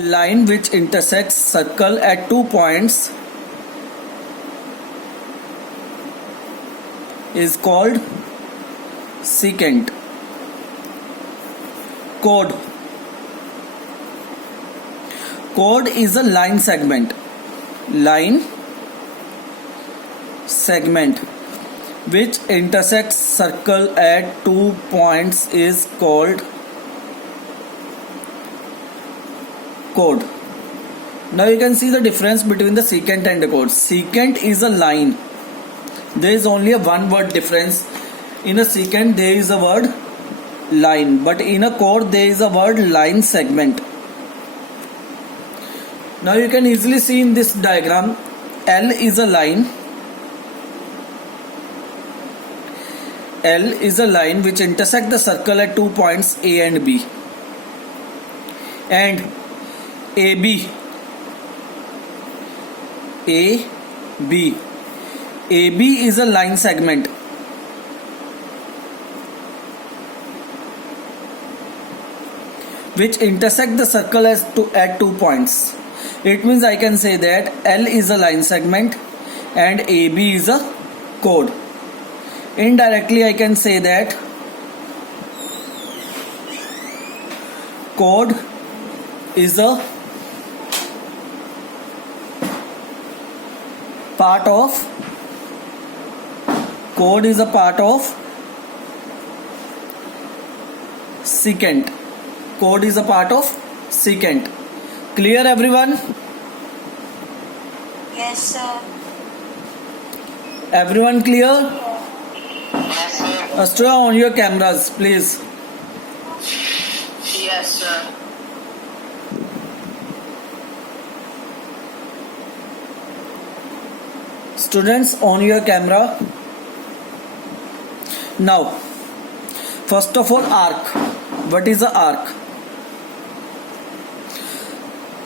Line which intersects circle at 2 points is called secant. Chord. Chord is a line segment. Line segment which intersects circle at 2 points is called chord. Now you can see the difference between the secant and the chord. Secant is a line. There is only a one word difference. In a secant there is a word line, but in a chord there is a word line segment. Now you can easily see in this diagram, L is a line. L is a line which intersects the circle at 2 points A and B. And AB is a line segment which intersect the circle at 2 points. It means I can say that L is a line segment and AB is a chord. Indirectly I can say that chord is a part of secant. Chord is a part of secant. Clear everyone? Yes, sir. Everyone clear? Yes, sir. Astra, on your cameras, please. Yes, sir. Students, on your camera. Now, first of all, arc. What is the arc?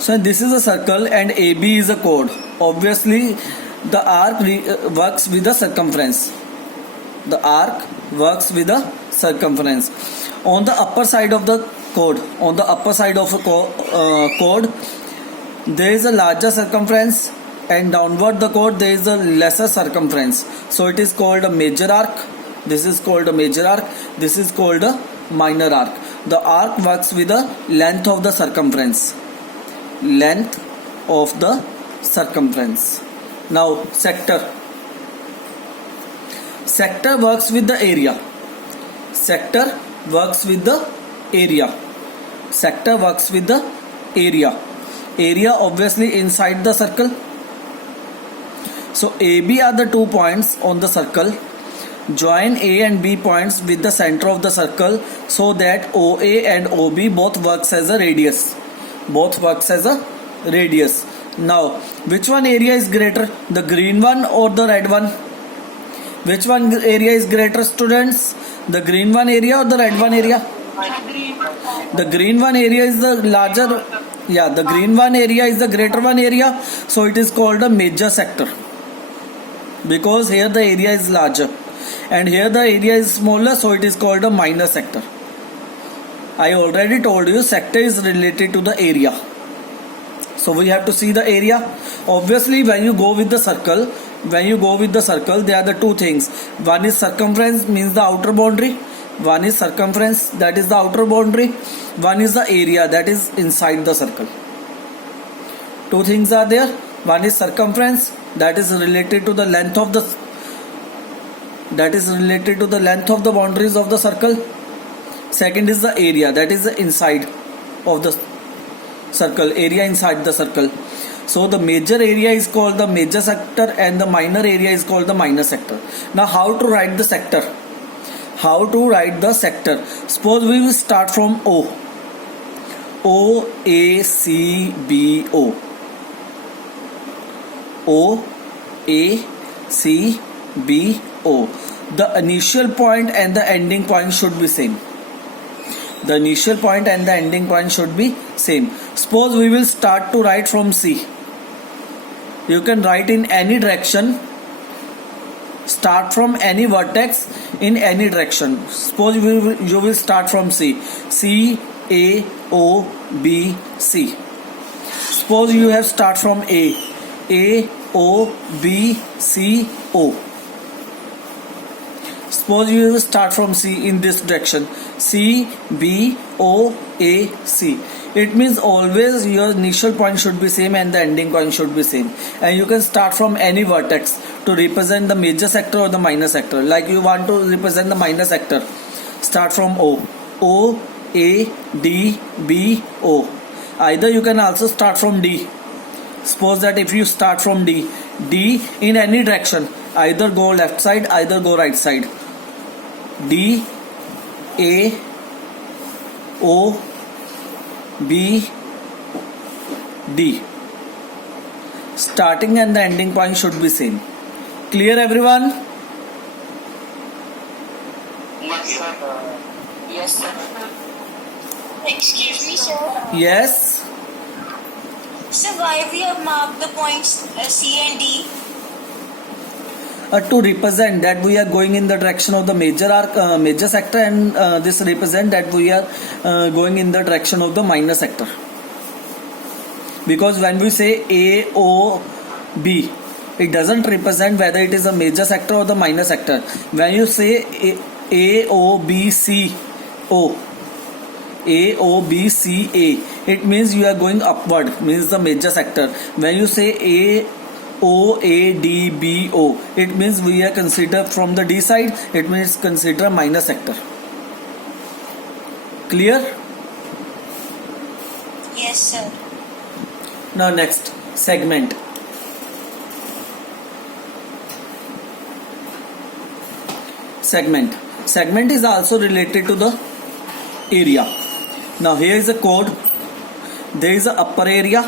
So this is a circle and AB is a chord. Obviously, the arc works with the circumference. The arc works with the circumference. On the upper side of the chord, chord, there is a larger circumference, and downward the chord there is a lesser circumference. So it is called a major arc. This is called a major arc. This is called a minor arc. The arc works with the length of the circumference. Length of the circumference. Now sector. Sector works with the area. Sector works with the area. Sector works with the area. Area obviously inside the circle. So AB are the 2 points on the circle. Join A and B points with the center of the circle so that OA and OB both works as a radius. Now, which one area is greater? The green one or the red one? Which one area is greater, students? The green one area or the red one area? The green one area is the larger. Yeah, the green one area is the greater one area. So it is called a major sector. Because here the area is larger. And here the area is smaller, so it is called a minor sector. I already told you sector is related to the area. So we have to see the area. Obviously, when you go with the circle, there are the two things. One is circumference, means the outer boundary. One is circumference, that is the outer boundary. One is the area, that is inside the circle. Two things are there. One is circumference, that is related to the length of the boundaries of the circle. Second is the area, that is the inside of the circle, area inside the circle. So the major area is called the major sector and the minor area is called the minor sector. Now how to write the sector? Suppose we will start from O. O, A, C, B, O. O, A, C, B, O. The initial point and the ending point should be same. Suppose we will start to write from C. You can write in any direction. Start from any vertex in any direction. Suppose you will start from C. C, A, O, B, C. Suppose you have start from A, O, B, C, O. Suppose you will start from C in this direction, C, B, O, A, C. It means always your initial point should be same and the ending point should be same. And you can start from any vertex to represent the major sector or the minor sector. Like you want to represent the minor sector, start from O, A, D, B, O. Either you can also start from D. Suppose that if you start from D in any direction, either go left side, either go right side. D, A, O, B, D. Starting and the ending point should be same. Clear everyone? Yes, sir. Yes, sir. Excuse me, sir. Yes. So why we have marked the points C and D? To represent that we are going in the direction of the major sector, and this represent that we are going in the direction of the minor sector. Because when we say A, O, B, it doesn't represent whether it is a major sector or the minor sector. When you say A, O, B, C, O, A, O, B, C, A, it means you are going upward, means the major sector. When you say A, O, A, D, B, O, it means we are considered from the D side, it means consider minor sector. Clear? Yes, sir. Now next, segment. Segment is also related to the area. Now here is a code. There is a upper area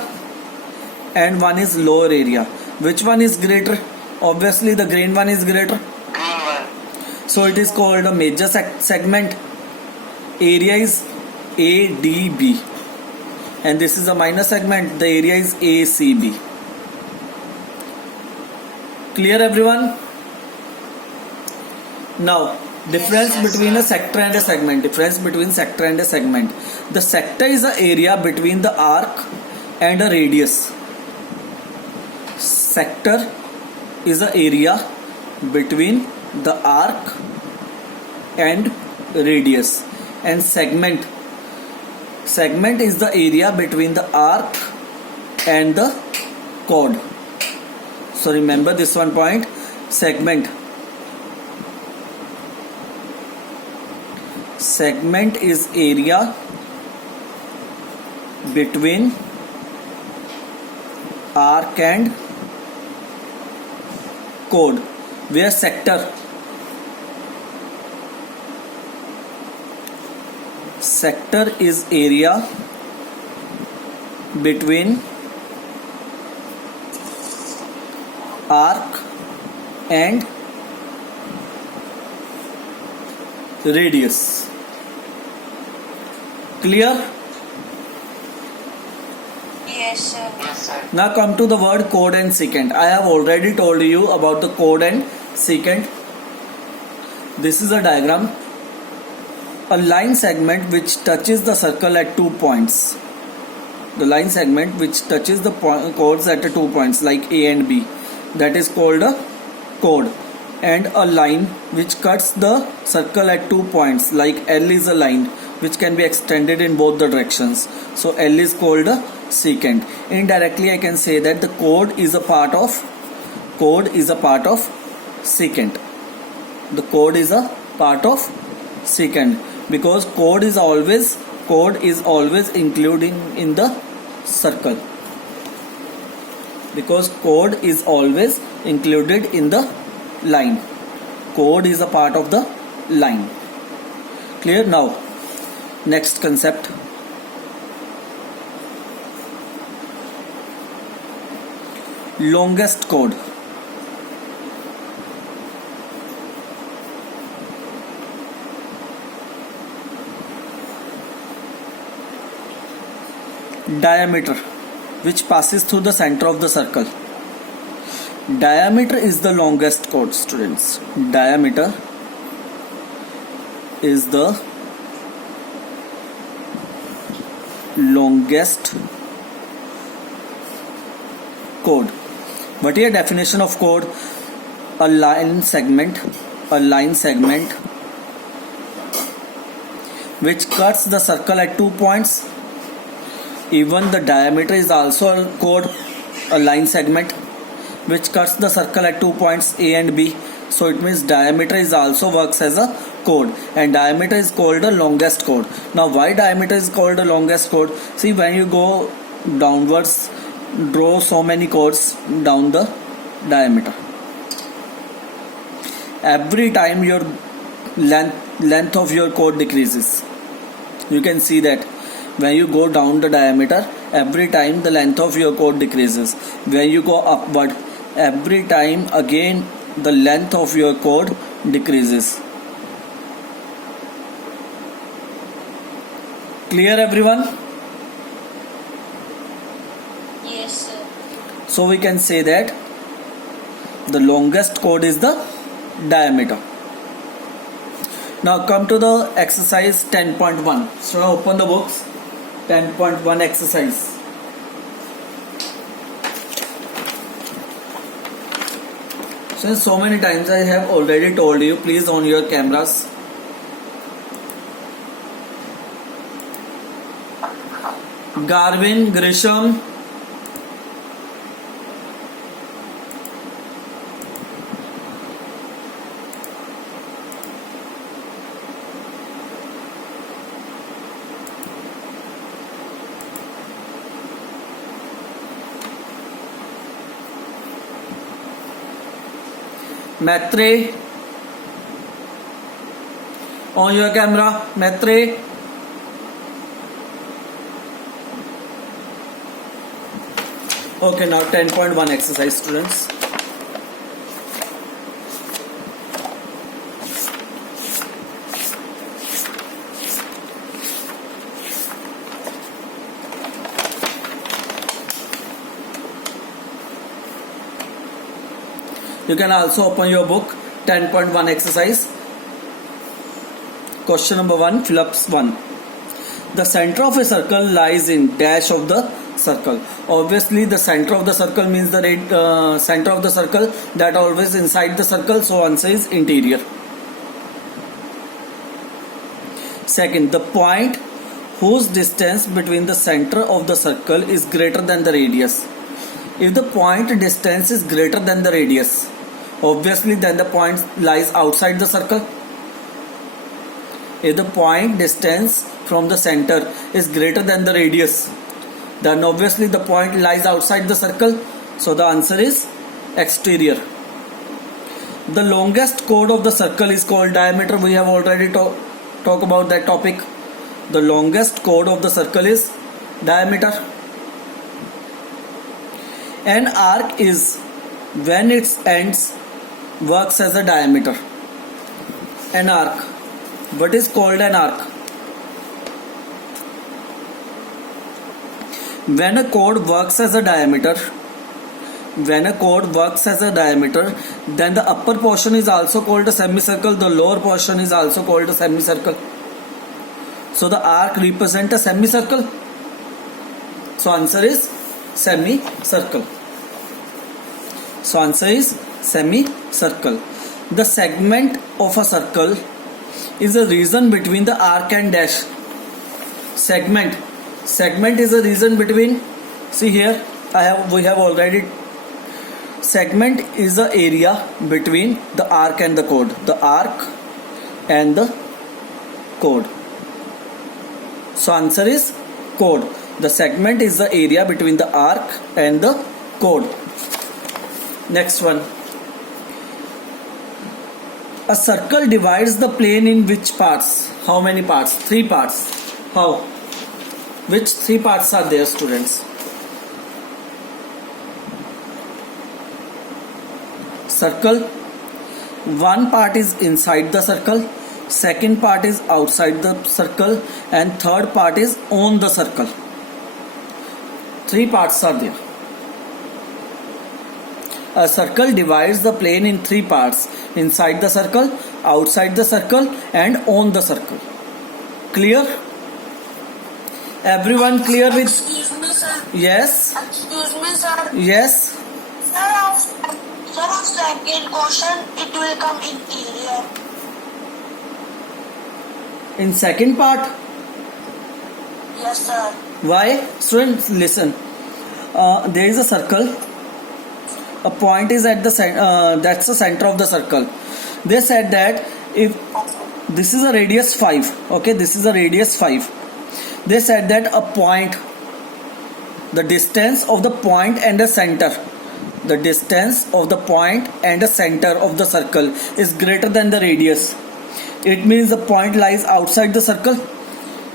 and one is lower area. Which one is greater? Obviously the green one is greater. Green one. So it is called a major segment. Area is ADB. And this is a minor segment. The area is ACB. Clear everyone? Now, difference between a sector and a segment. Difference between sector and a segment. The sector is the area between the arc and a radius. Sector is the area between the arc and radius. And segment is the area between the arc and the chord. So remember this one point. Segment is area between arc and chord, where sector is area between arc and radius. Clear? Yes, sir. Yes, sir. Now come to the word chord and secant. I have already told you about the chord and secant. This is a diagram. A line segment which touches the circle at 2 points. The line segment which touches the chords at 2 points like A and B. That is called a chord. And a line which cuts the circle at 2 points like L is a line which can be extended in both the directions. So L is called a secant. Indirectly I can say that the chord is a part of secant. The chord is a part of secant because chord is always including in the circle. Because chord is always included in the line. Chord is a part of the line. Clear? Now next concept. Longest chord. Diameter, which passes through the center of the circle. Diameter is the longest chord, students. Diameter is the longest chord. What is the definition of chord? A line segment which cuts the circle at 2 points. Even the diameter is also a chord, a line segment which cuts the circle at 2 points A and B. So it means diameter is also works as a chord, and diameter is called the longest chord. Now why diameter is called the longest chord? See, when you go downwards, draw so many chords down the diameter. Every time your length of your chord decreases. You can see that when you go down the diameter, every time the length of your chord decreases. When you go upward, every time again the length of your chord decreases. Clear, everyone? Yes, sir. So we can say that the longest chord is the diameter. Now come to the exercise 10.1. So now open the books. 10.1 exercise. Since so many times I have already told you, please on your cameras. Garvin, Grisham, Maitre, on your camera, Maitre. Okay, now 10.1 exercise, students. You can also open your book. 10.1 exercise. Question number 1, Phillips 1. The center of a circle lies in dash of the circle. Obviously the center of the circle means the center of the circle, that always inside the circle, so answer is interior. Second, the point whose distance between the center of the circle is greater than the radius. If the point distance is greater than the radius, obviously then the point lies outside the circle. If the point distance from the center is greater than the radius, then obviously the point lies outside the circle, so the answer is exterior. The longest chord of the circle is called diameter. We have already talked about that topic. The longest chord of the circle is diameter. An arc is when its ends works as a diameter. An arc. What is called an arc? When a chord works as a diameter, then the upper portion is also called a semicircle, the lower portion is also called a semicircle. So the arc represents a semicircle. So answer is semicircle. The segment of a circle is a region between the arc and dash. Segment is a region between, see here we have already, segment is the area between the arc and the chord. The arc and the chord. So answer is chord. The segment is the area between the arc and the chord. Next one. A circle divides the plane in which parts? How many parts? 3 parts. How? Which 3 parts are there, students? Circle. One part is inside the circle, second part is outside the circle, and third part is on the circle. 3 parts are there. A circle divides the plane in 3 parts: inside the circle, outside the circle, and on the circle. Clear? Everyone clear with? Excuse me, sir. Yes? Excuse me, sir. Yes? Sir, of second question, it will come interior. In second part, Yes, sir. why? Students, listen. There is a circle. A point is at the that's the center of the circle. They said that if this is a radius 5, okay, this is a radius 5. They said that a point, the distance of the point and the center, the distance of the point and the center of the circle is greater than the radius. It means the point lies outside the circle.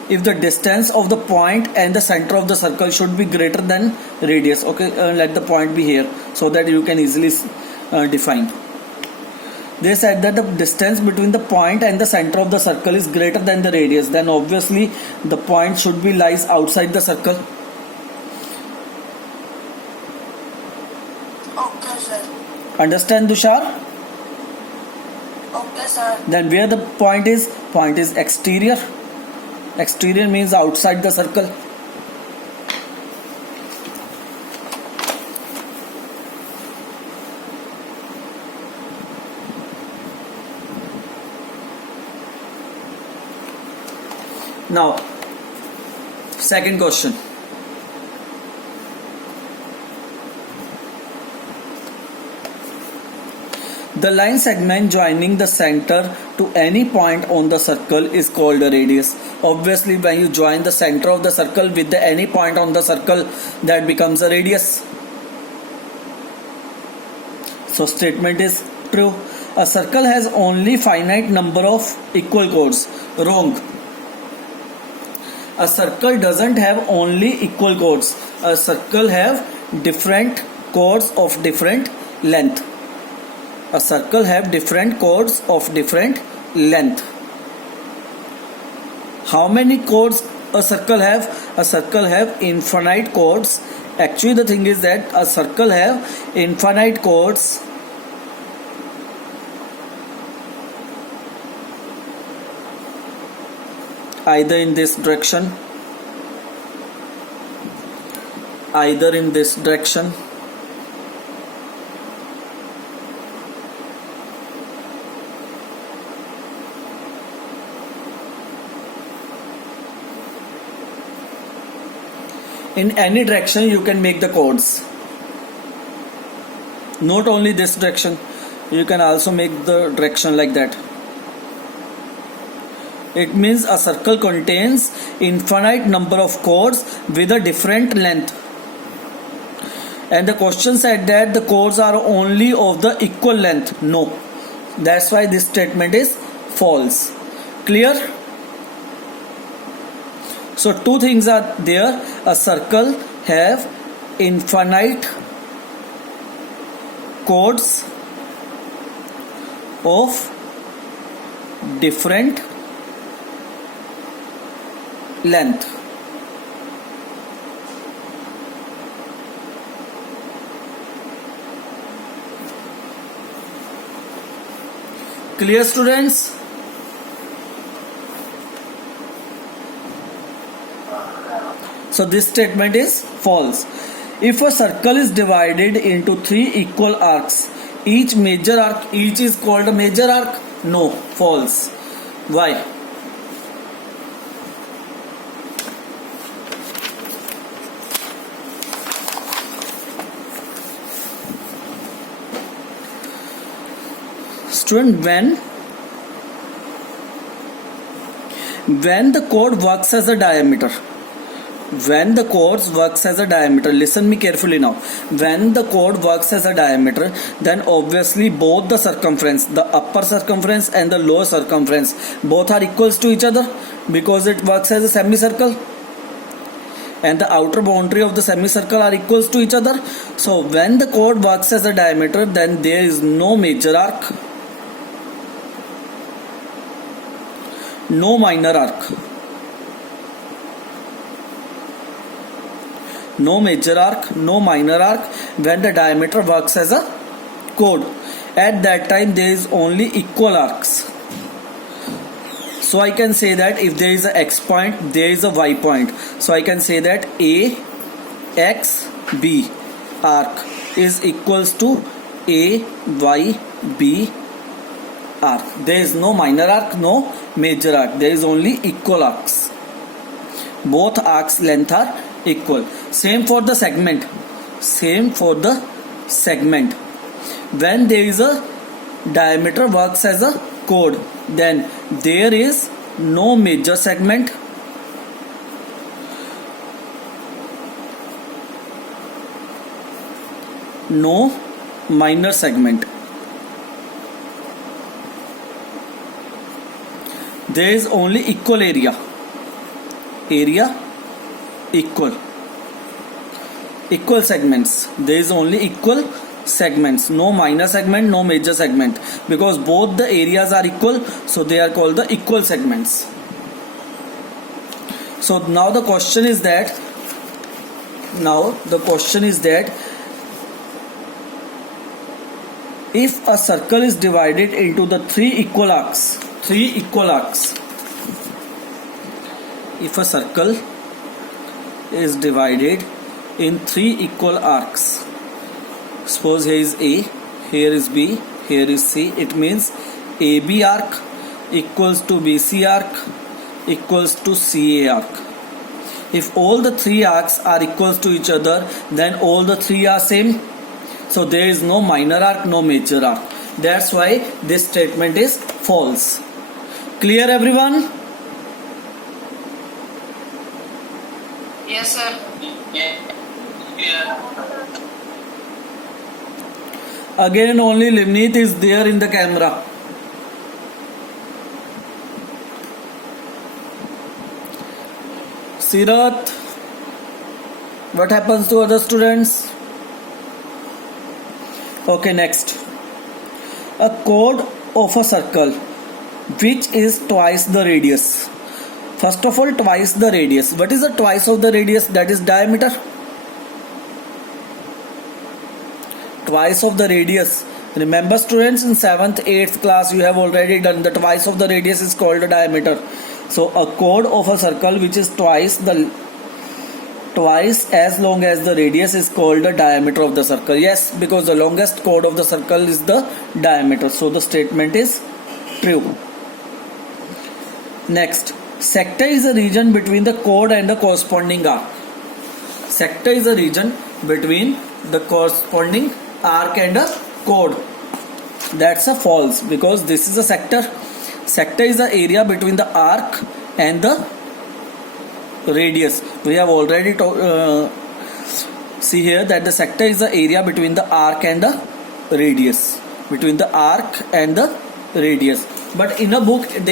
If the distance of the point and the center of the circle should be greater than radius, okay, let the point be here so that you can easily define. They said that the distance between the point and the center of the circle is greater than the radius, then obviously the point should be lies outside the circle. Okay, sir. Understand, Dushar? Okay, sir. Then where the point is? Point is exterior. Exterior means outside the circle. Now, second question. The line segment joining the center to any point on the circle is called a radius. Obviously, when you join the center of the circle with any point on the circle, that becomes a radius. So, statement is true. A circle has only finite number of equal chords. Wrong. A circle doesn't have only equal chords. A circle have different chords of different length. A circle have different chords of different length. How many chords a circle have? A circle have infinite chords. Actually, the thing is that a circle have infinite chords either in this direction, either in this direction, in any direction you can make the chords. Not only this direction, you can also make the direction like that. It means a circle contains infinite number of chords with a different length. And the question said that the chords are only of the equal length. No. That's why this statement is false. Clear? So two things are there. A circle have infinite chords of different length. Clear, students? So this statement is false. If a circle is divided into 3 equal arcs, each is called a major arc? No, false. Why? Student, when the chord works as a diameter, when the chord works as a diameter, listen me carefully now. When the chord works as a diameter, then obviously both the circumference, the upper circumference and the lower circumference, both are equals to each other because it works as a semicircle. And the outer boundary of the semicircle are equals to each other. So when the chord works as a diameter, then there is no major arc, no minor arc, no major arc, no minor arc when the diameter works as a chord. At that time there is only equal arcs. So I can say that if there is a x point, there is a y point. So I can say that A, x, B. arc is equals to AYB arc. There is no minor arc, no major arc. There is only equal arcs. Both arcs length are equal. Same for the segment. Same for the segment. When there is a diameter works as a chord, then there is no major segment, no minor segment. There is only equal area. Area equal. Equal segments. There is only equal segments. No minor segment, no major segment. Because both the areas are equal, so they are called the equal segments. So now the question is that if a circle is divided into the three equal arcs, if a circle is divided in three equal arcs, suppose here is A, here is B, here is C, it means AB arc equals to BC arc equals to CA arc. If all the three arcs are equal to each other, then all the three are same. So there is no minor arc, no major arc. That's why this statement is false. Clear, everyone? Yes, sir. Yeah. Again, only Limnit is there in the camera. Sirat, what happens to other students? Okay, next. A chord of a circle which is twice the radius. First of all, twice the radius. What is the twice of the radius? That is diameter. Twice of the radius. Remember, students, in 7th, 8th class you have already done the twice of the radius is called a diameter. So a chord of a circle which is twice as long as the radius is called the diameter of the circle. Yes, because the longest chord of the circle is the diameter. So the statement is true. Next, sector is a region between the chord and the corresponding arc. Sector is a region between the corresponding arc and a chord. That's a false, because this is a sector. Sector is the area between the arc and the radius. We have already see here that the sector is the area between the arc and the radius. But in a book